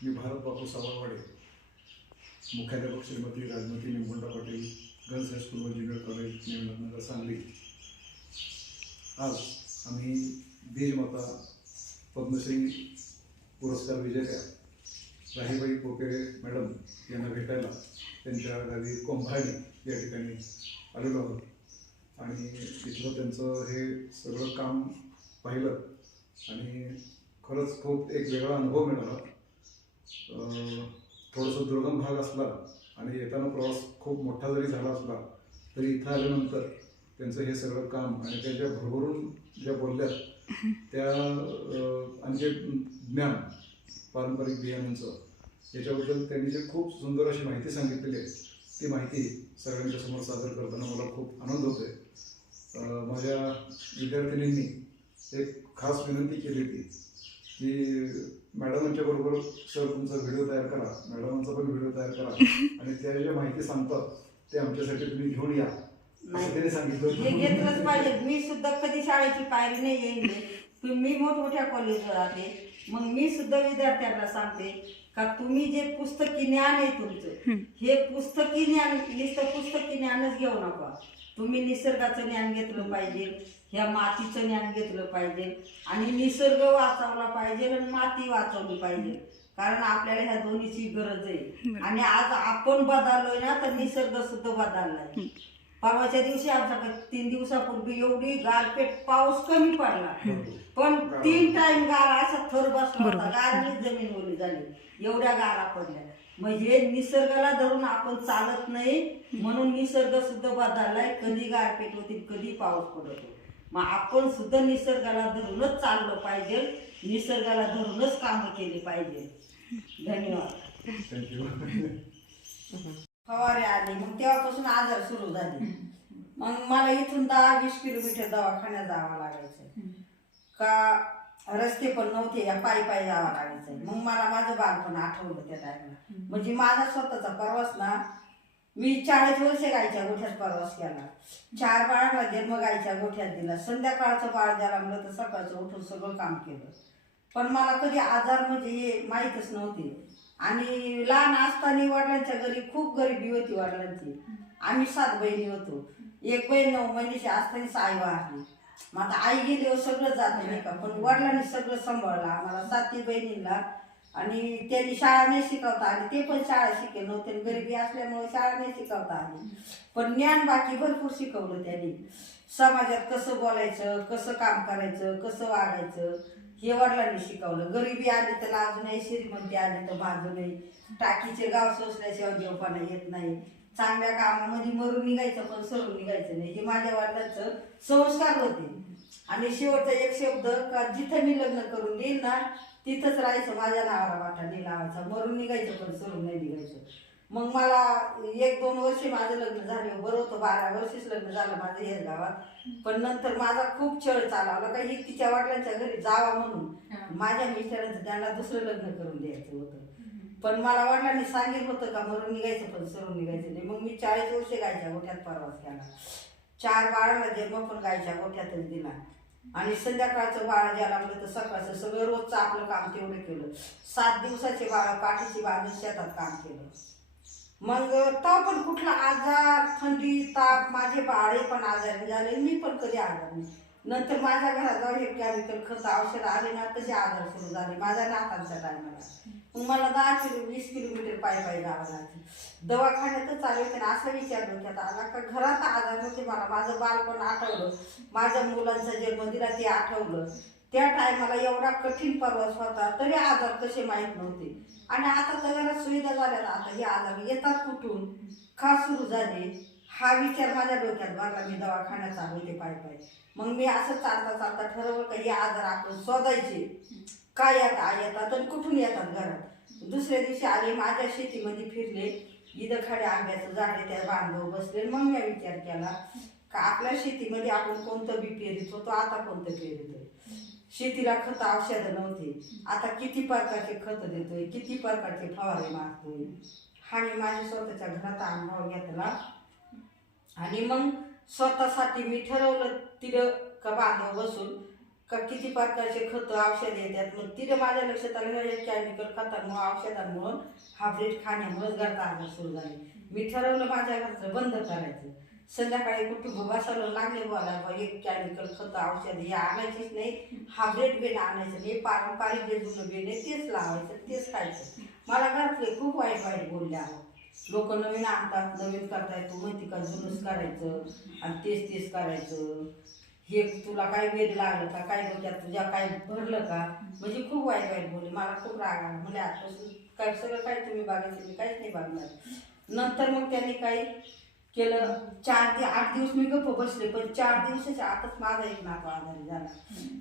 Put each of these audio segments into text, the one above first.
मी भारत बापू सावरवाडे, मुख्याध्यापक Shrimati Rajmati निंबुंडा Patil, girls high school व junior college नगर सांगली। आज आम्ही बीजमाता पद्मश्री पुरस्कार विजेत्या राहीबाई पोपेरे मॅडम यांना भेटायला त्यांच्या गावी कोंभाळी या ठिकाणी आलेलो आहोत आणि तिथलं त्यांचं हे सगळं काम पाहिलं आणि खरंच खूप एक वेगळा अनुभव मिळाला। थोडंसं दुर्गम भाग असला आणि येताना प्रवास खूप मोठा जरी झाला असला तरी इथं आल्यानंतर त्यांचं हे सगळं काम आणि त्या ज्या भरभरून ज्या बोलल्यात त्या आणि जे ज्ञान पारंपरिक बियाणांचं याच्याबद्दल त्यांनी जे खूप सुंदर अशी माहिती सांगितलेली आहे ती माहिती सगळ्यांच्या समोर सादर करताना मला खूप आनंद होतोय। माझ्या विद्यार्थिनींनी एक खास विनंती केली होती की मॅडमांच्या बरोबर सर तुमचा व्हिडिओ तयार करा, मॅडमांचा पण व्हिडिओ तयार करा आणि त्या ज्या माहिती सांगतात ते आमच्यासाठी तुम्ही घेऊन या असं त्यांनी सांगितलं। हे घेतलंच पाहिजे। मी सुद्धा कधी शाळेची पायरी नाही येईल, मी मोठमोठ्या कॉलेजवर राहते, मग मी सुद्धा विद्यार्थ्यांना सांगते का तुम्ही जे पुस्तकी ज्ञान आहे तुमचं हे पुस्तकी ज्ञान नुसतं पुस्तकी ज्ञानच घेऊ नका, तुम्ही निसर्गाचं ज्ञान घेतलं पाहिजे, ह्या मातीचं ज्ञान घेतलं पाहिजे आणि निसर्ग वाचवला पाहिजे आणि माती वाचवली पाहिजे, कारण आपल्याला ह्या दोन्हीची गरज आहे। आणि आज आपण बदललोय ना तर निसर्ग सुद्धा बदललाय। परवाच्या दिवशी आमच्याकडे 3 दिवसापूर्वी एवढी गारपेट पाऊस कमी पडला पण 3 टाइम गारा असा थर बसला होता, गारानेच जमीन ओली झाली, एवढ्या गारा पडल्या। म्हणजे निसर्गाला धरून आपण चालत नाही म्हणून निसर्ग सुद्धा बदललाय, कधी गारपेट होती कधी पाऊस पडतो। मग आपण सुद्धा निसर्गाला धरूनच चाललं पाहिजे, निसर्गाला धरूनच कामं केली पाहिजे। धन्यवाद। फवारे आले मग तेव्हापासून आजार सुरू झाले। मग मला इथून 10-20 किलोमीटर दवाखान्यात जावं लागायचं का रस्ते पण नव्हते, या पायी पायी जावं लागायचं। मग मला माझं बालपण आठवलं त्या टायमाला। म्हणजे माझा स्वतःचा प्रवास ना, मी 40 वर्ष गायच्या गोठ्यात प्रवास केला, 4 बाळांना जन्म गायच्या गोठ्यात दिला, संध्याकाळचं बाळ जन्मलं तर सकाळचं उठून सगळं काम केलं, पण मला कधी आजार म्हणजे हे माहीतच नव्हते। आणि लहान असताना वडिलांच्या घरी खूप गरिबी होती वडिलांची, आम्ही 7 बहिणी होतो, एक बहीण 9 महिन्याची असताना आई वारली। मग आता आई गेल्यावर सगळं जात नाही का, पण वडिलांनी सगळं सांभाळलं आम्हाला 7 बहिणींना। आणि त्यांनी शाळा नाही शिकवता आली, ते पण शाळा शिकेल नव्हते, गरिबी असल्यामुळे शाळा नाही शिकवता आली, पण ज्ञान बाकी भरपूर शिकवलं त्यांनी। समाजात कसं बोलायचं, कसं काम करायचं, कसं वागायचं हे वडिलांनी शिकवलं। गरिबी आली तर लाजू नाही, श्रीमंती आली तर भाजू नाही, टाकीचे गाव सोसल्याशिवाय देवपणा येत नाही, चांगल्या कामामध्ये मरून निघायचं पण सरून निघायचं नाही, हे माझ्या वडिलांचं संस्कार होते। आणि शेवटचा एक शब्द का जिथं मी लग्न करून देईल ना तिथंच राहायचं, माझ्या नावाला वाटा नाही लावायचा, मरून निघायचं पण सरून नाही निघायचं। मग मला 1-2 वर्ष माझं लग्न झालं, बरं होतं 12 वर्षच लग्न झालं माझं हे गावात, पण नंतर माझा खूप छळ चालवला काही तिच्या वडिलांच्या घरी जावा म्हणून माझ्या मिस्टरांचं त्यांना दुसरं लग्न करून द्यायचं होतं, पण मला वडिलांनी सांगितलं होतं का मरून निघायचं पण सरून निघायचं नाही। मग मी 40 वर्ष गायच्या गोठ्यात प्रवास केला, 4 बाळांना जन्म पण गायच्या गोठ्यातच दिला आणि संध्याकाळचं बाळ ज्याला लागलं तर सकाळचं सगळं रोजचं आपलं काम तेवढं केलं। 7 दिवसाचे बाळ पाठीची बांधून शेतात काम केलं। मग तेव्हा पण कुठला आजार, थंडी, ताप, माझे बाळे पण आजारी झाले, मी पण कधी आजार नाही। नंतर माझ्या घरात जाऊन हे केमिकल खत औषध आले ना तसे आजार सुरू झाले माझ्या नातांच्या टायमाला। मग मला 10-20 किलोमीटर पायी पायी जावं लागतं, दवाखान्यातच चालू होते ना। असा विचार डोक्यात आला का घरात आजार नव्हते, मला माझं बालपण आठवलं, माझ्या मुलांचा जन्म दिला ते आठवलं, त्या टायमाला एवढा कठीण प्रवास होता तरी आजार कसे माहीत नव्हते। आणि आता सगळ्यांना सुविधा झाल्या, आता हे आजार येतात कुठून, का सुरू झाले, हा विचार माझ्या डोक्यात भरला। मी दवाखान्यात चालू होते पायी पायी, मग मी असं चालता चालता ठरवलं का हे आजार आपण शोधायचे, काय येतात आणि कुठून येतात घरात। दुसऱ्या दिवशी आले, माझ्या शेतीमध्ये फिरले, इथं खडे आंब्याचं झाड आहे त्या बांधव बसले, मग मी विचार केला का आपल्या शेतीमध्ये आपण कोणतं बी पेरीत होतो, आता कोणतं पेरीतोय। शेतीला खत औषधं नव्हते, आता किती प्रकारचे खत देतोय, किती प्रकारचे फवारे मारतोय, हा मी माझ्या स्वतःच्या घरात अनुभव घेतला। आणि मग स्वतःसाठी मी ठरवलं तिथं का बांधव बसून का किती प्रकारचे खत औषध येतात. मग तिथे माझ्या लक्षात आलं हे केमिकल खतांमुळे औषधांमुळे हायब्रिड खाण्यामुळेच घरचा आजार सुरू झाले. मी ठरवलं माझ्या घरचं बंद करायचं. संध्याकाळी कुटुंब बसायला लागले बोलायला एक केमिकल खत औषध हे आणायचीच नाही, हायब्रिड बेन आणायचं नाही, पारंपरिक जे जुनं बेन आहे तेच लावायचं तेच खायचं. मला घरातले खूप वाईट वाईट बोलले आहो. लोक नवीन आणतात नवीन करताय, तू म्हणते का जुनच करायचं आणि तेच तेच करायचं, हे तुला काय वेद लागलं का, काय डोक्यात तुझ्या काय भरलं का, म्हणजे खूप वाईट वाईट बोलले. मला खूप राग आला. म्हणजे आजपासून काय सगळं काय तुम्ही बघायचं मी काहीच नाही बघणार. नंतर मग त्यांनी काही केलं 4 ते 8 दिवस मी गप्प बसले. पण 4 दिवसाच्या आतच माझा एक नातू आजारी झाला.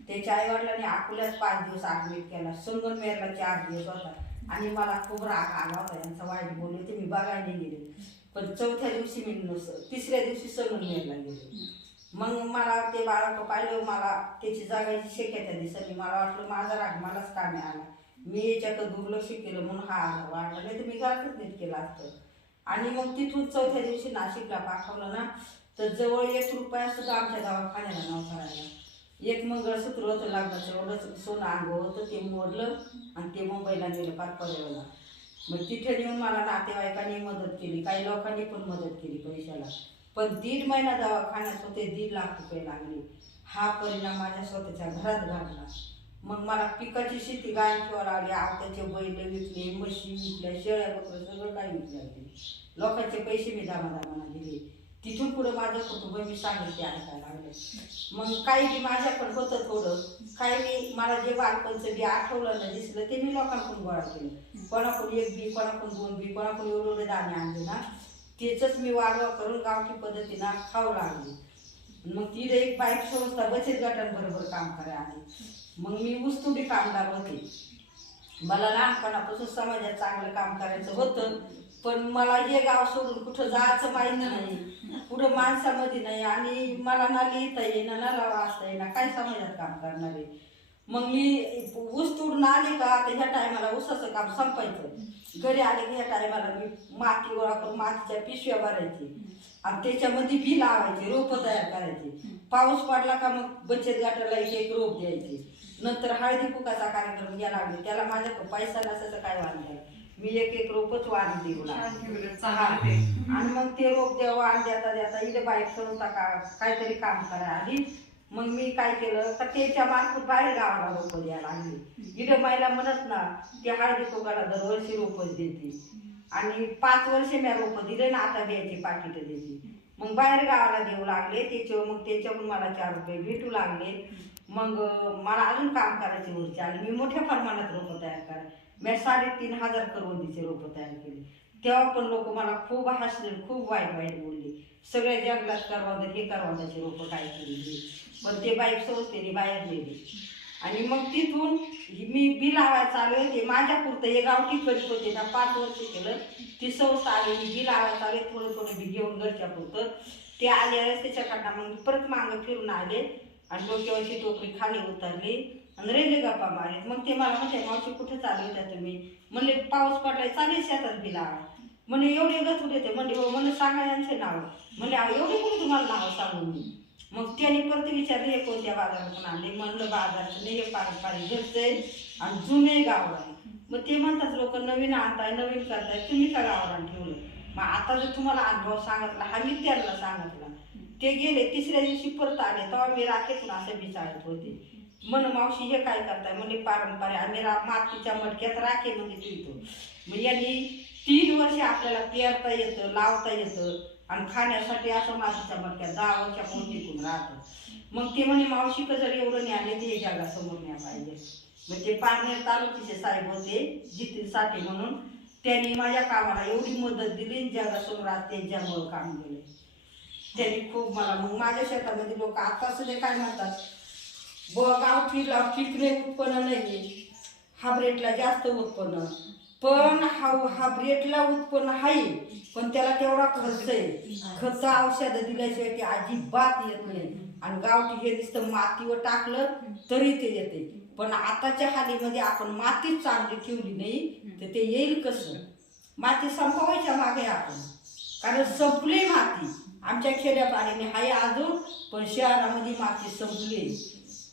त्याच्या आईवडिलांनी अकोल्यात 5 दिवस ॲडमिट केला, संगमनेरला 4 दिवस होता. आणि मला खूप राग आला होता, यांचा वाईट बोलले ते मी बघायला गेले. पण 4थ्या दिवशी मी 3ऱ्या दिवशी संगमनेरला गेले. मग मला ते बाळक पाहिलं, मला त्याची जगायची शक्यता दिसली. मला वाटलं माझा राग मलाच कामी आला, मी याच्याकडे दुर्लक्ष केलं म्हणून हा आजार वाढला, नाही तर मी घरातच नीट केलं असतं. आणि मग तिथून 4थ्या दिवशी नाशिकला पाठवलं ना, तर जवळ 1 रुपया सुद्धा आमच्या दवाखान्याला नव्हता राहिला. एक मंगळसूत्र होतं लग्नाचं, एवढं सोनं अंग होतं, ते मोडलं आणि ते मुंबईला नेलं पारपरेला. मग तिथे नेऊन मला नातेवाईकांनी मदत केली, काही लोकांनी पण मदत केली पैशाला. पण 1.5 महिना दवाखान्यात होते, 1.5 लाख रुपये लागले. हा परिणाम माझ्या स्वतःच्या घरात घडला. मग मला पिकाची शेती गाय ठेवा लागली, आवत्याचे बैल विकले, म्हशी विकल्या, शेळ्या बकरं सगळं काही विकलं. लोकांचे पैसे मी दामादामाना दिले. तिथून पुढे माझं कुटुंब मी सांगितले ऐकायला लागले. मग काही बी माझ्याकडे होतं थोडं, काही मी मला जे बालपणचं बी आठवलं ना दिसलं ते मी लोकांकडून गोळा केलं. कोणाकडून 1 बी, कोणाकडून 2 बी, कोणाकडून एवढे दाणे आणले ना, त्याचंच मी वाढवा करून गावठी पद्धतीनं खाऊ लागले. मग तिथे एक बाईक संस्था बचत गटांबरोबर काम करायला आली. मग मी ऊसतोडी कामदार होते. मला लहानपणापासून समाजात चांगलं काम करायचं होतं, पण मला हे गाव सोडून कुठं जायचं माहीत नाही, कुठं माणसामध्ये नाही, आणि मला ना लिहिता येईना ना वाचता येईना, काय समाजात काम करणार आहे. मग मी ऊस तोडून आले का त्या टायमाला ऊसाचं काम संपायचं. घरी आले की ह्या टायमाला मी माती गोळा करून मातीच्या पिशव्या भरायची आणि त्याच्यामध्ये बी लावायचे, रोपं तयार करायचे. पाऊस पडला का मग बचत गटाला 1 रोप द्यायचे. नंतर हळदी कुकाचा कार्यक्रम घ्यायला लागले, त्याला माझ्याकडे पैसा नसायचं काय वाढलं, मी 1 रोपच वाढून देऊ लागले. आणि मग ते रोप द्यावं आणि देता देता इथे बाईक संस्था काहीतरी काम करा आली. मग मी काय केलं तर त्याच्या मार्फत बाहेर गावाला रोपं द्यायला लागली. इथे महिला म्हणत ना ते हळदी कुकाला दरवर्षी रोपच देते, आणि 5 वर्ष मी रोपं दिले ना, आता द्यायची पाकिटं देते. मग बाहेर गावाला देऊ लागले त्याच्यावर. मग त्याच्याकडून मला 4 रुपये भेटू लागले. मग मला अजून काम करायची उर्जा आली. मी मोठ्या प्रमाणात रोपं तयार करा, मी 3,500 करवंदीचे रोपं तयार केली. तेव्हा पण लोक मला खूप हसले, खूप वाईट वाईट बोलले. सगळ्या जंगलात करवंद हे करवंदाचे रोपं काय केली. पण ते बाईक संस्थेने बाहेर नेले. आणि मग तिथून मी बी लावायला चालू आहे. ते माझ्या पुरतं हे गावठी करीत होते ना, 5 वर्ष केलं. ती संस्था आली, मी बी लावायला चालू आहे, थोडं थोडं बी घेऊन घरच्या पुरतं. ते आले त्याच्याकडनं मग परत मागं फिरून आले आणि डोक्यावरची टोकरी खाली उतरली आणि रेल्वे गप्पा मारत. मग ते मला म्हणते मावशी कुठे चालू होत्या तुम्ही. म्हणले पाऊस पडलाय चालेल शेतात बी लावा. म्हणजे एवढे गचून येते. म्हणजे हो म्हणलं सांगा यांचे नाव. म्हणजे एवढे कुठे तुम्हाला नाव सांगून मी. मग त्याने परत विचारले हे कोणत्या बाजारातून आणले. म्हणलं बाजारातून हे पारंपरिक घरचे आणि जुने गावरान. मग ते म्हणतात लोक नवीन आणताय नवीन करताय, तुम्ही का गावरान ठेवलं. मग आता जर तुम्हाला अनुभव सांगितला हा मी त्यांना सांगितला. ते गेले 3ऱ्या दिवशी परत आले, तेव्हा मी राखेतून असं बिचाळत होते. म्हण मावशी हे काय करताय. म्हणजे पारंपरिक आम्ही मातीच्या मटक्यात राखेमध्ये ठेवतो. मग यांनी 3 वर्ष आपल्याला पेरता येतं, लावता येतं आणि खाण्यासाठी असं मातीच्या मटक्यात 10 वर्षापूर्वी टिकून राहतं. मग ते म्हणे मावशी जर एवढं नाही आले ते जगासमोर न्या पाहिजे. मग ते पारनेर तालुक्याचे साहेब होते जितीन साठे म्हणून, त्यांनी माझ्या कामाला एवढी मदत दिली, जगासमोर आज त्यांच्यामुळं काम केलं त्यांनी खूप मला. मग माझ्या शेतामध्ये लोक आता सुद्धा काय म्हणतात, गावठीला पिकले उत्पन्न नाही, हायब्रिडला जास्त उत्पन्न. पण हायब्रिडला उत्पन्न आहे, पण त्याला तेवढा खर्च आहे. खर्च औषधं दिल्याशिवाय ते अजिबात येत नाही. आणि गावठी हे दिसतं मातीवर टाकलं तरी ते येते. पण आताच्या हालीमध्ये आपण मातीच चांगली ठेवली नाही तर ते येईल कसं. माती संपवायच्या मागे आपण, कारण संपली माती. आमच्या खेड्यापाड्याने हाय अजून, पण शहरामध्ये माती संपली.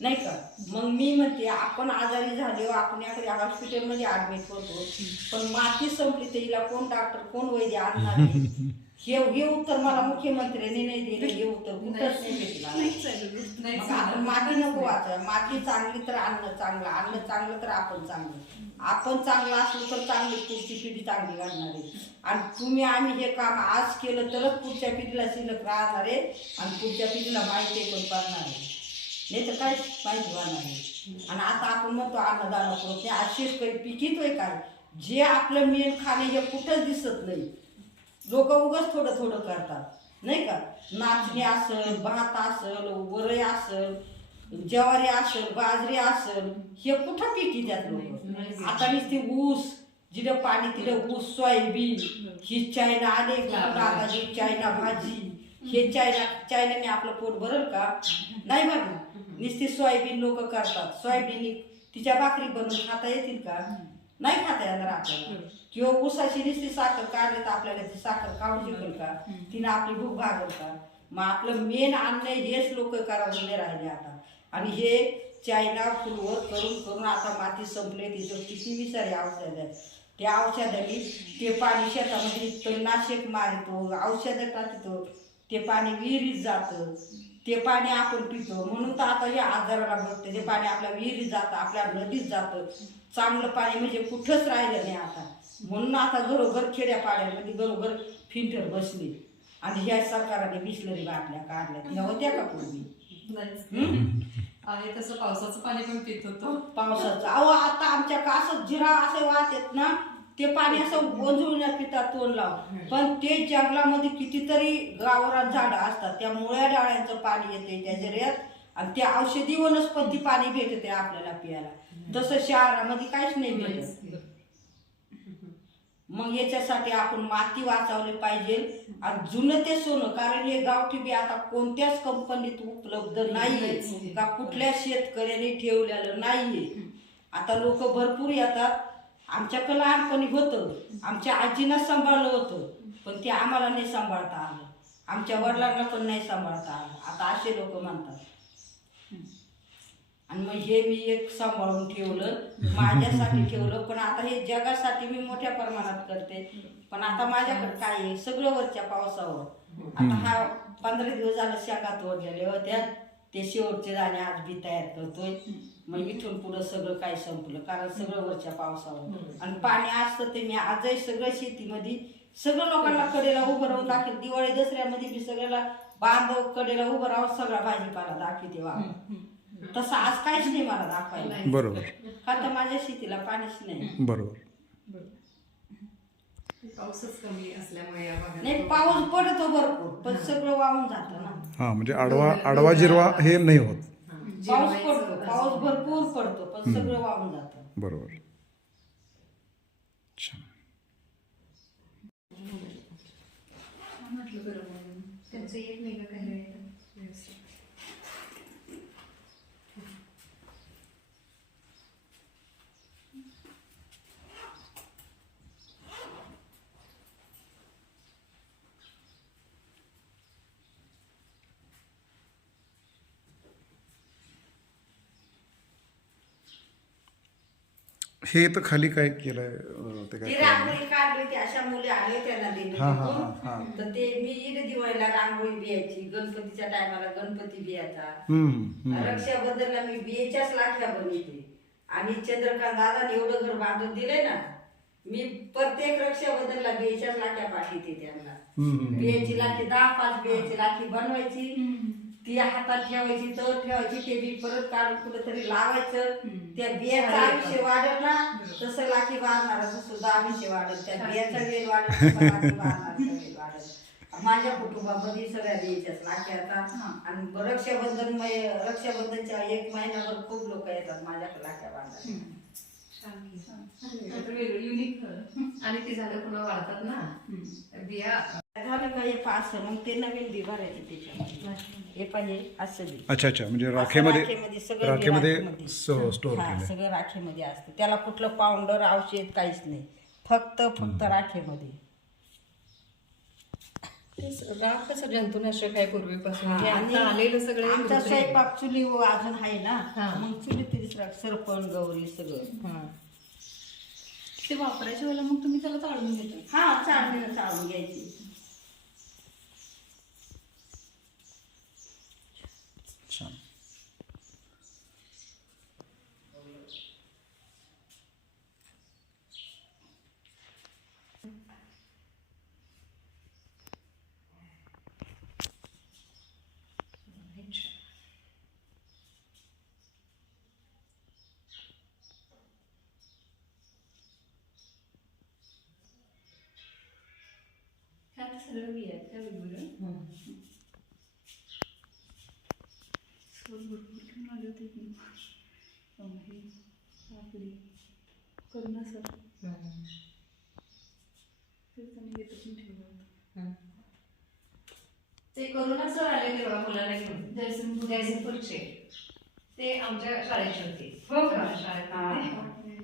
नाही का. मग मी म्हणते आपण आजारी झालो, आपण एखाद्या हॉस्पिटलमध्ये ऍडमिट होतो, पण माती संपली तर हिला कोण डॉक्टर कोण वैद्य आणणार आहे? हे उत्तर मला मुख्यमंत्र्यांनी नाही दिलं. हे उत्तर कुठंच नाही भेटलं. मग आपण माती नको वाचाय. माती चांगली तर अन्न चांगलं, अन्न चांगलं तर आपण चांगलं. आपण चांगलं असलो तर चांगली पुढची पिढी चांगली घडणार आहे. आणि तुम्ही आम्ही हे काम आज केलं तरच पुढच्या पिढीला शिल्लक राहणार आहे आणि पुढच्या पिढीला माहिती पण पडणार आहे, नाही तर काहीच माहिती होणार नाही. आणि आता आपण म्हणतो अन्नदान करू, ते आज शेतकरी पिकितोय काय? जे आपलं मेन खाणे हे कुठंच दिसत नाही. लोक उगाच थोडं थोडं करतात, नाही का. नाचणी असेल, भात असेल, वरई असेल, ज्वारी असेल, बाजरी असेल, हे कुठं पिकी त्यात लोक. आता नुसती ऊस, जिथं पाणी तिथं ऊस, सोयाबीन, ही चायना आले दादाजी चायना भाजी, हे चायनाने आपलं पोट भरल का? नाही भरणार. नुसती सोयाबीन लोक करतात. सोयाबीन तिच्या भाकरी बनवून खाता येतील का? नाही खाता येणार आपल्याला. किंवा ऊसाची नुसती साखर काढली तर आपल्याला ती साखर खाऊ शिकेल का? तिने आपली भूक भागल का? मग आपलं मेन अन्न हेच लोक करावं राहिले आता. आणि हे चायना फुलवर करून करून आता माती संपले. तिथं किती विसारे औषध आहेत. त्या औषधाने ते पाणी शेतामध्ये तणनाशक मारतो, औषधं टाकतो, ते पाणी विहिरीत जातं, ते पाणी आपण पितो. म्हणून तर आता हे आजाराला बघते. ते पाणी आपल्या विहिरीत जातं, आपल्या नदीत जातं. चांगलं पाणी म्हणजे कुठंच राहिलं नाही आता. म्हणून आता घरोघर खेड्या पाड्यामध्ये घरोघर फिल्टर बसले. आणि ह्या सरकारने बिसलरी बाटल्या काढल्या, त्या होत्या का पूर्वी? आणि तसं पावसाचं पाणी पण पित होतो. पावसाचं अहो आता आमच्या का असं जिरा असे वाहतात ना, ते पाणी असं गोंजळून पितात तोंड लावून. पण ते जंगलामध्ये कितीतरी गावरान झाडं असतात, त्या मुळ्या डाळ्यांचं पाणी येते त्या जिऱ्यात, आणि ते औषधी वनस्पती पाणी भेटते आपल्याला प्यायला. तसं शहरामध्ये काहीच नाही भेटत. मग याच्यासाठी आपण माती वाचवली पाहिजे. आणि जुनं ते सोनं, कारण हे गावठी बी आता कोणत्याच कंपनीत उपलब्ध नाहीये का, कुठल्या शेतकऱ्याने ठेवलेलं नाहीये. आता लोक भरपूर येतात. आमच्याकडं लहानपणी होतं, आमच्या आजीनं सांभाळलं होतं, पण ते आम्हाला नाही सांभाळता आलं, आमच्या वडिलांना पण नाही सांभाळता आलं. आता असे लोक म्हणतात. आणि मग हे मी एक सांभाळून ठेवलं, माझ्यासाठी ठेवलं. पण आता हे जगासाठी मी मोठ्या प्रमाणात करते. पण आता माझ्याकडे काय आहे, सगळं वरच्या पावसावर. आता हा 15 दिवस झालं शेंगा तोडलेले होत्या, ते शेवटचे दाणे आज बी तयार करतोय. मग इथून पुढं सगळं काय संपलं, कारण सगळं वरच्या पावसावर. आणि पाणी असतं ते मी आजही सगळं शेतीमध्ये सगळं लोकांना कडेला उभं राहून दाखवते. दिवाळी दसऱ्यामध्ये मी सगळ्याला बांधव कडेला उभं राहून सगळा भाजीपाला दाखवते. वा तसं आज काहीच नाही मला दाखवायला. बरोबर. का तर माझ्या शेतीला पाणीच नाही. बरोबर. पाऊसच कमी असल्यामुळे या भागात नाही, पाऊस पडतो भरपूर, पण सगळं वाहून जातं ना. हा, म्हणजे आडवा जिरवा हे नाही होत. पाऊस पडतो, पाऊस भरपूर पडतो, पण सगळं वाहून जातं. बरोबर. छान. म्हटलं बरोबर, त्यांचं येत नाही का काही व्यवस्थित. हे तर खाली काय केलंय ते ती काय रांगोळी काढली होती, अशा मुली आले त्यांना हा, हा, हा, हा. दिली. तर ते मी इथे दिवाळीला रांगोळी बियायची, गणपतीच्या टायमाला गणपती बियाचा, रक्षाबंधनला मी बियेच्याच लाख्या बनवते. आणि चंद्रकांत दादा एवढं घर बांधून दिले ना, मी प्रत्येक रक्षाबंधनला बियेच्याच लाख्या पाठवते त्यांना. बियाची लाखी 10-5 बियाची लाखी बनवायची, ती हातात ठेवायची, तर ठेवायची, ते बी परत काढून कुठेतरी लावायचं. त्या बियाचा आयुष्य वाढेल ना, तसं लाखी बांधणार, असं सुद्धा आयुष्य वाढेल. त्या बियाचा वेल वाढेल, तसं लाखी बांधणार वेल वाढेल. माझ्या कुटुंबामध्ये सगळ्या बियाच्याच लाख्या आता. आणि रक्षाबंधनच्या 1 महिन्याभर खूप लोक येतात माझ्याकडे लाख्या बांधायला. युनिक. आणि ते झालं पुन्हा वाढतात ना बिया. झालं का हे पास, मग ते नवीन बी भरायचे त्याच्यामध्ये. हे पाहिजे असं बी. अच्छा अच्छा, म्हणजे राखेमध्ये स्टोअर केलं. सगळं राखेमध्ये असतं. त्याला कुठलं पावडर औषध काहीच नाही, फक्त राखेमध्ये. राग कसं जंतुनाशक आहे पूर्वीपासून हा, हे आणि आता आलेलं सगळं आमचा कृत्रिम. स्वयंपाक चुली अजून आहे ना हा. मग चुली तिरीच सरपण गौरी सगळं हा. ते वापरायच्या वेळेला मग तुम्ही त्याला चालवून घेता. हा चालणं चालून घ्यायची. छान. ह्यात सगळं बी आहेत त्या वेगवेगळं. सगळं भरपूर घेऊन आले होते की. हे आपली करुणा सर ते त्यांनी येतं पण ठेवलं होतं. ते करोना सर आले तेव्हा मुलांना घेऊन जयसिंगपूरचे ते आमच्या शाळेचे होते. हो का? शाळेत हा. होते.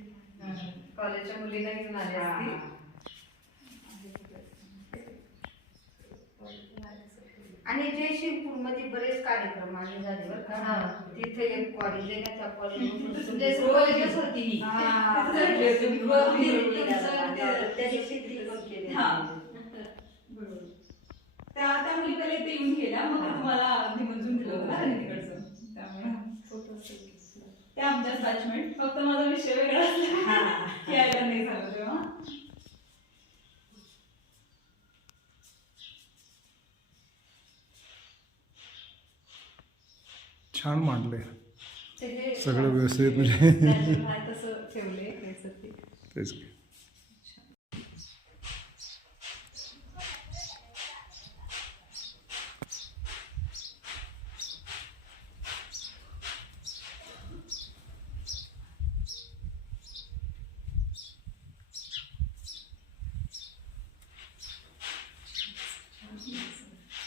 कॉलेजच्या मुलींना घेऊन आले असतील. आणि जयसिंगपूर मध्ये बरेच कार्यक्रम आले झाले बरं का. हा. तिथे एक कॉलेज आहे ना त्या जयसिंग कॉलेजच होती ही. त्या दिवशी ती पण केली. हा. बरोबर. त्या मुली पहिले इथे येऊन गेल्या मग तुम्हाला निमंत्रण दिलं होतं ना त्यांनी तिकडचं. त्यामुळे ते आमच्याच बॅचमेट फक्त माझा विषय वेगळा असला यायला नाही झालं तेव्हा. छान मांडलंय ते जे सगळं व्यवस्थित म्हणजे natural आहे तसं ठेवलंय नैसर्गिक. तेच की.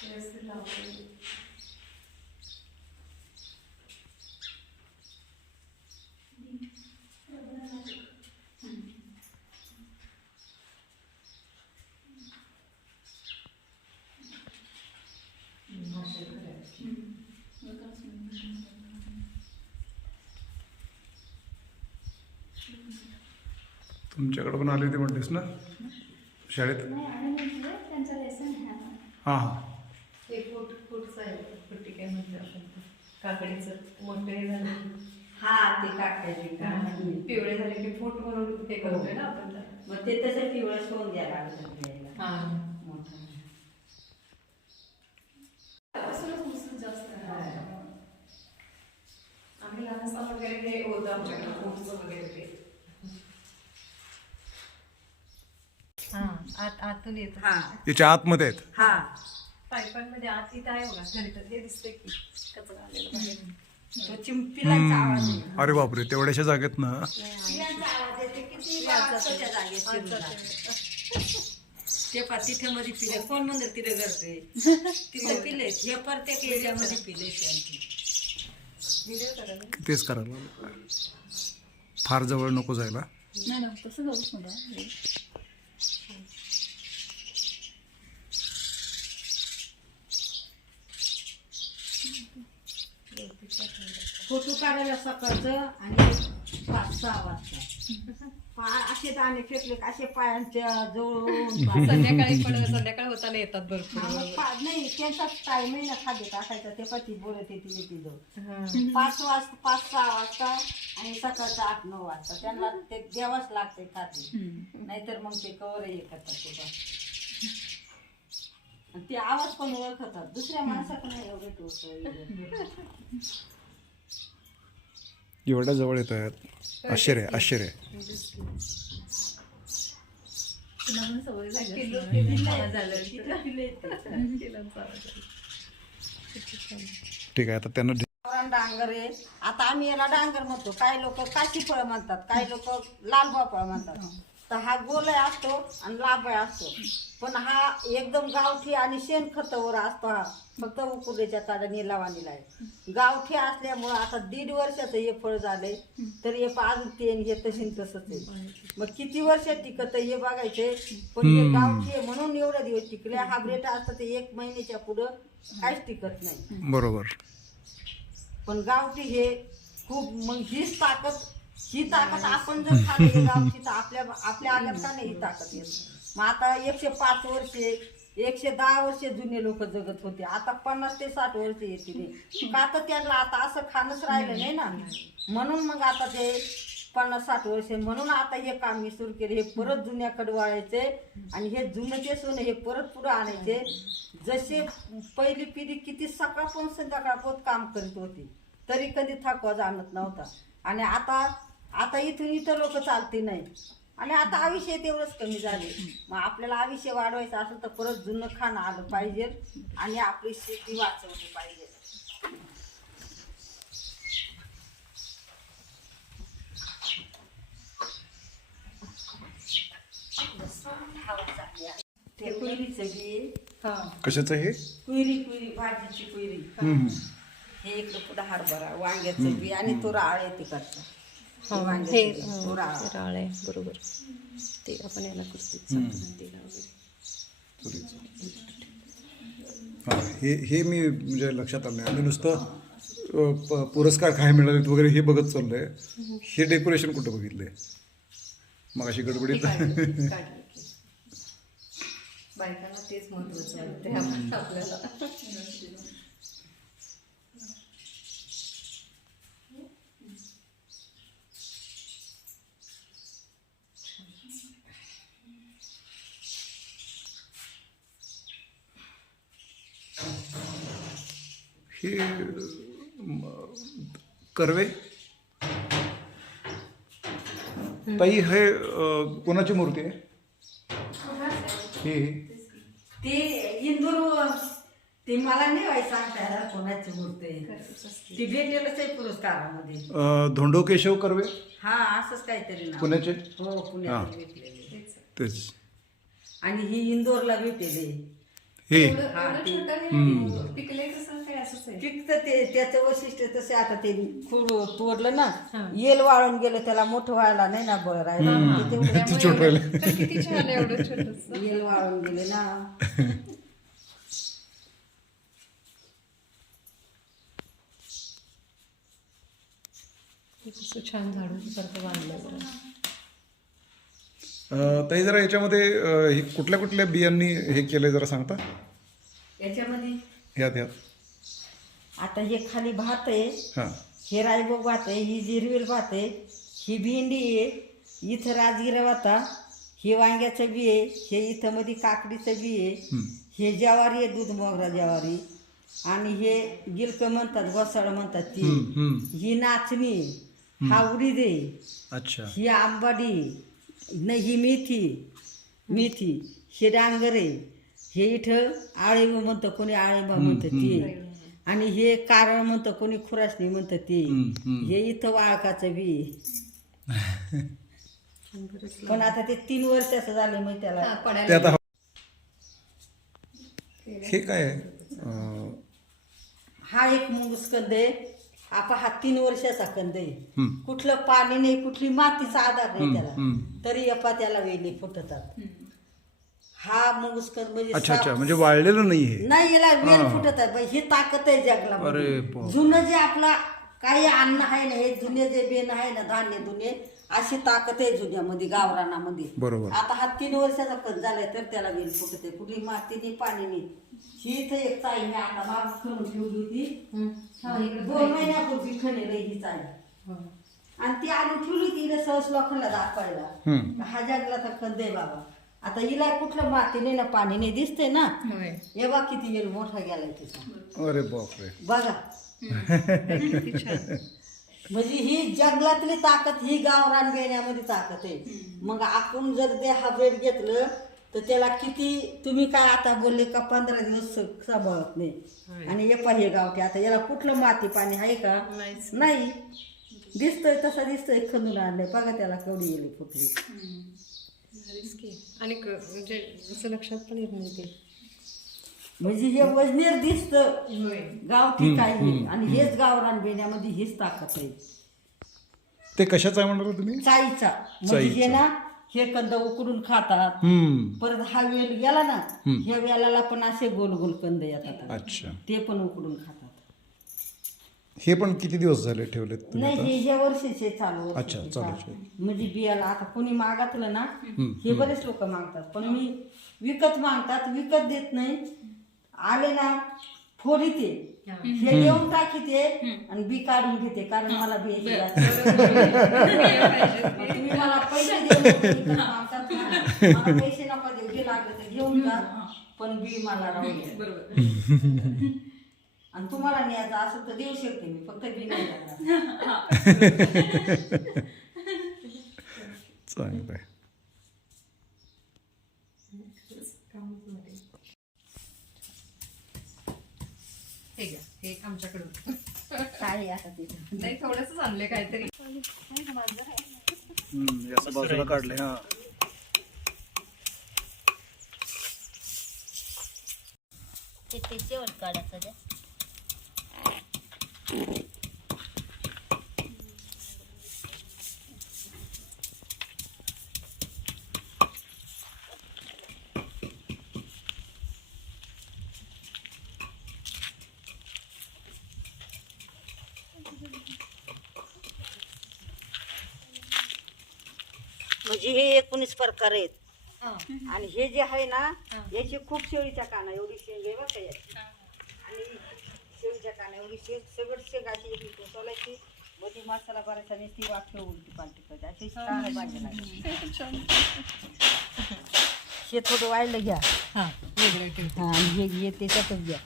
व्यवस्थित लावलंय. तुमच्याकडे पण आले होते म्हणतेस ना शाळेत? त्यांचा लेसन हां हां. ते फुटचं आहे. फुटी काय म्हणतो आपण ते. काकडीचं मोठे हे झालं हा ते काकायचे का पिवळे झाले की फूट म्हणून हे करतोय ना आपण त्याला. मग ते तसं पिवळं सोन द्यायला लागलं हा. मोठं. जास्त आम्ही लहान असताना वगैरे हे होतं आमच्याकडे फूटचं वगैरे ते. हा आतून येत. हा याच्या आतमध्ये आहेत. हा पायपांमध्ये आत इथं आहे बघा घरटं हे दिसतंय की कचरा आलेला बाहेर. तो चिंपिलांचा आवाज येतो. अरे बापरे, तेवढ्याशा जागेत ना. पिलांचा आवाज येते किती वाजताच्या जागेत शिरून जाते. ते पा तिथे मध्ये पिले कोण म्हणलं तिथे करते तिथे पिले हे प्रत्येक एरियामध्ये पिले त्यांची. व्हिडिओ करायला तेच करायला लागलं. फार जवळ नको जायला. नाही तसं जाऊच नका. फोटो काढायला सकाळचं आणि 5-6 वाजता असे दाणे फेकले असे पायांच्या जवळून संध्याकाळी पण संध्याकाळ होताना येतात भरपूर. नाही त्यांचा टाइम आहे ना खाली टाकायचा ते पती बोलत येते जाऊ 5-6 वाजता आणि सकाळचं 8-9 वाजता त्यांना ते द्यावाच लागते खाते. नाहीतर मग ते कवर हे करतात ते आवाज पण ओळखतात. दुसऱ्या माणसाकडे नाही एवढे टोच एवढ्या जवळ येत आहेत. आश्चर्य आश्चर्य. तुला पण सवय झाली ठीक आहे, आता त्यांना डांगर आहे. आता आम्ही याला डांगर म्हणतो. काही लोक काशी फळ म्हणतात, काही लोक लाल भोपळा म्हणतात. तर हा गोलाय असतो आणि लांबाय असतो. पण हा एकदम गावठी आणि शेणखतावर असतो. हा फक्त उकुड्याच्या काड्या निलावानीला आहे. गावठी असल्यामुळं आता 1.5 वर्षाचं हे फळ झालंय तर हे अजून ते आणि हे तशी तसंच आहे. मग किती वर्ष टिकत हे बघायचे. पण हे गावठी आहे म्हणून एवढे दिवस टिकले. हा ब्रेट असतं ते 1 महिन्याच्या पुढं काहीच टिकत नाही. बरोबर. पण गावठी हे खूप, मग हीच ताकद, ही ताकद आपण जर खाल्ली गावठी तर आपल्या अंगात का नाही ही ताकद येत. मग आता 105 वर्षे 110 वर्षे जुने लोक जगत होते. आता 50 ते 60 वर्ष येतील का, तर त्यांना आता असं खाणंच राहिलं नाही ना. म्हणून मग आता ते 50-60 वर्षे, म्हणून आता हे काम मी सुरू केले. हे परत जुन्याकडे वळायचे आणि हे जुनं जे सोनं हे परत पुढं आणायचे. जसे पहिली पिढी किती सकाळपासून संध्याकाळपर्यंत काम करीत होती तरी कधी थकवा जाणत नव्हता. आणि आता इथून इथं लोक चालती नाही. आणि आता आयुष्य तेवढंच कमी झाले. मग आपल्याला आयुष्य वाढवायचं असेल तर परत जुनं खाणं आलं पाहिजे आणि आपली शेती वाचवली पाहिजे. ते कुयरीचं बी, कशाचं हे? कुयरी भाजीची कुयरी. हे इकडं पुढं हरभरा, वांग्याचं बी आणि तो राळ आहे तिकडचा. राळ आहे बरोबर. ते आपण याला कुस्तीत हां, हे मी म्हणजे लक्षात आलं नाही. मी नुसतं पुरस्कार काय मिळालेत वगैरे हे बघत चाललंय. हे डेकोरेशन कुठं बघितलंय मग अशी गडबडीत? बायकांना तेच महत्वाचं आहे आपल्याला. हे कर्वे ताई, हे कोणाची मूर्ती आहे? हे ते इंदूर, ते मला नाही व्हायचं सांगता कोणाची मूर्ती आहे. ती भेटेलच आहे पुरस्कारामध्ये. धोंडो केशव कर्वे हा असंच काहीतरी नाव. पुण्याचे? हो, पुण्यात भेटलेले. तेच. आणि ही इंदोरला भेटलेली. हे पिकले कसं काय असंच आहे. पिकतं ते, त्याचं वैशिष्ट्य तसे. आता ते खूप तोडलं ना, येल वाळून गेलं, त्याला मोठं व्हायला नाही ना बळ राहिलं. किती छान आहे एवढं छोटंसं. येल वाळून गेले ना. कसं छान झाडून सारखं बांधलं. ताई, जरा याच्यामध्ये हे कुठल्या कुठल्या बियांनी हे केलंय जरा सांगता? याच्यामध्ये ह्यात आता हे खाली भात आहे, हां, हे रायबोग भात आहे, ही जिरवेल भात आहे, ही भेंडी आहे, इथं राजगिरा भाता, हे वांग्याचं बी आहे, हे इथं मध्ये काकडीचं बी आहे, हे ज्वारी आहे, दूध मोगरा ज्वारी, आणि हे गिलकं म्हणतात, घोसाळं म्हणतात ती, ही नाचणी आहे, हा उडीद आहे, अच्छा, ही आंबाडी नाही, ही मेथी, हे डांगर आहे, हे इथं आळेबा म्हणतं, कोणी आळेबा म्हणतं ते, आणि हे कारळ म्हणतं, कोणी खुरासणी म्हणतं ते, हे इथं वाळकाचं बी. पण आता ते 3 वर्षाचं झालं मग त्याला. ते आता हे काय आहे? हा एक मुंगूस कंद आहे. आता हा 3 वर्षाचा कंद आहे. कुठलं पाणी नाही, कुठली मातीचा आधार नाही त्याला, तरी अपा त्याला वेली फुटतात. हा मुंगूस कंद म्हणजे अच्छा, म्हणजे वाळलेलं नाही हे? नाही, याला वेल फुटतात. ही ताकद आहे जगला. जुनं जे आपला काही अन्न आहे ना, हे जुने जे बेन आहे ना, धान्य जुने, अशी ताकद आहे जुन्यामध्ये, गावरानामध्ये. बरोबर. आता हा 3 वर्षाचा कण झालाय तर त्याला वेल फुटते. कुठली माती नाही, पाणी नाही. ही इथं एक चाई मी आता माग खणून ठेवली होती, 2 महिन्यापूर्वी खणेल ही चाई, आणि ती आणून ठेवली ती सहज लोकांना दाखवायला. हा जंगलाचा कंद आहे बाबा. आता हिला कुठलं माती नाही ना, पाणी नाही, दिसतंय ना, हे बघ किती वेळ मोठा गेलाय तिचा. अरे बापरे, बघा. म्हणजे ही जंगलातली ताकद, ही गावरान बेण्यामध्ये ताकद आहे. मग आपण जर ते हायब्रिड घेतलं तर त्याला किती, तुम्ही काय आता बोलले का 15 दिवस सांभाळत नाही. आणि हे पाहिजे गावठी. आता याला कुठलं माती पाणी आहे का? नाही. दिसतोय तसा दिसतोय, खंदून आणलंय बघा, त्याला केवढी गेली फुटली. आणि म्हणजे असं लक्षात पण येत नाही ते. म्हणजे हे वजनेर दिसतं गावठी काही आणि हेच गावरान बेण्यामध्ये हीच ताकद आहे. ते कशाचं आहे म्हणणार तुम्ही? चाईचा म्हणजे हे ना हे कंद उकडून खातात. परत हा वेल गेला ना ह्या वेलाला पण असे गोल गोल कंद येतात. अच्छा. ते पण उकडून खातात. हे पण किती दिवस झाले ठेवलेत तुम्ही नाही आता? हे ह्या वर्षीचे चालू अच्छा, वर्षीचे चालू का? म्हणजे बियाला आता कोणी मागतलं ना हे बरेच लोक मागतात पण मी विकत मागतात, विकत देत नाही. आले ना फोडी ते हे देऊन टाकीते आणि बी काढून घेते कारण मला बियाची तुम्ही मला पैसे देऊन विकत मागतात ना, मला पैसे नका देऊ, हे लागलं तर घेऊन जा पण बी मला राहू द्या. आणि तुम्हाला न्यायचं असेल तर देऊ शकते मी, फक्त बी नाही देणार. चांगलं आहे. हे घ्या, हे आमच्याकडून. काय आता ते नाही थोडंसं आणलंय काहीतरी. असं बाजूला काढलंय. हा ते जेवण काढायचं द्या. म्हणजे हे 19 प्रकार आहेत. आणि हे जे आहे ना याची खूप शेळीच्या काना एवढी शेंग आहे बरं का याची. आणि शेळीच्या काना एवढी शेंग सगळं शेंगाची एक इकडे सोलायची मध्ये मसाला भरायचा आणि ती वाफे उलटी पालटी करायची अशी छान भाजी लागली. हे थोडं वाढलं घ्या. हां वेगळं ठेवतो. हा आणि हे त्याच्यातच घ्या.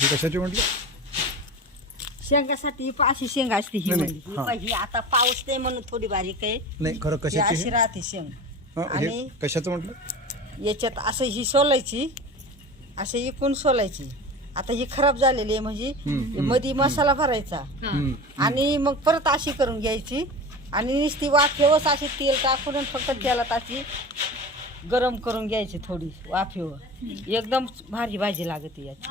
हे कशाचे म्हटलं? शेंगासाठी अशी शेंग असते ही नाही, म्हणजे. नाही, हा. ही आता पाऊस नाही म्हणून थोडी बारीक आहे. नाही खरं ही कशाची? अशी राहते शेंग. हे आणि कशाचं म्हटलं? याच्यात असं ही सोलायची असं इकून सोलायची. आता ही खराब झालेली आहे म्हणजे मध्ये मसाला भरायचा आणि मग परत अशी करून घ्यायची आणि नुसती वाफेवच अशी तेल टाकून फक्त तेलात अशी गरम करून घ्यायची थोडी वाफेवर. एकदम भारी भाजी लागते याची.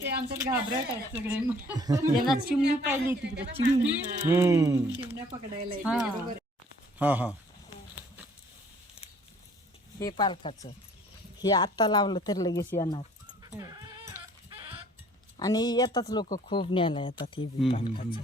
ते आमच्यात घाबरट आहेत सगळे. त्यांना चिमणी पाहिली तिकडे चिमणी. चिमण्या पकडायला येते. हा. बरोबर. हां हां. हे पालकाचं हे आत्ता लावलं तर लगेच येणार. आणि येतात लोक खूप न्यायला येतात हे बी पालकाचं.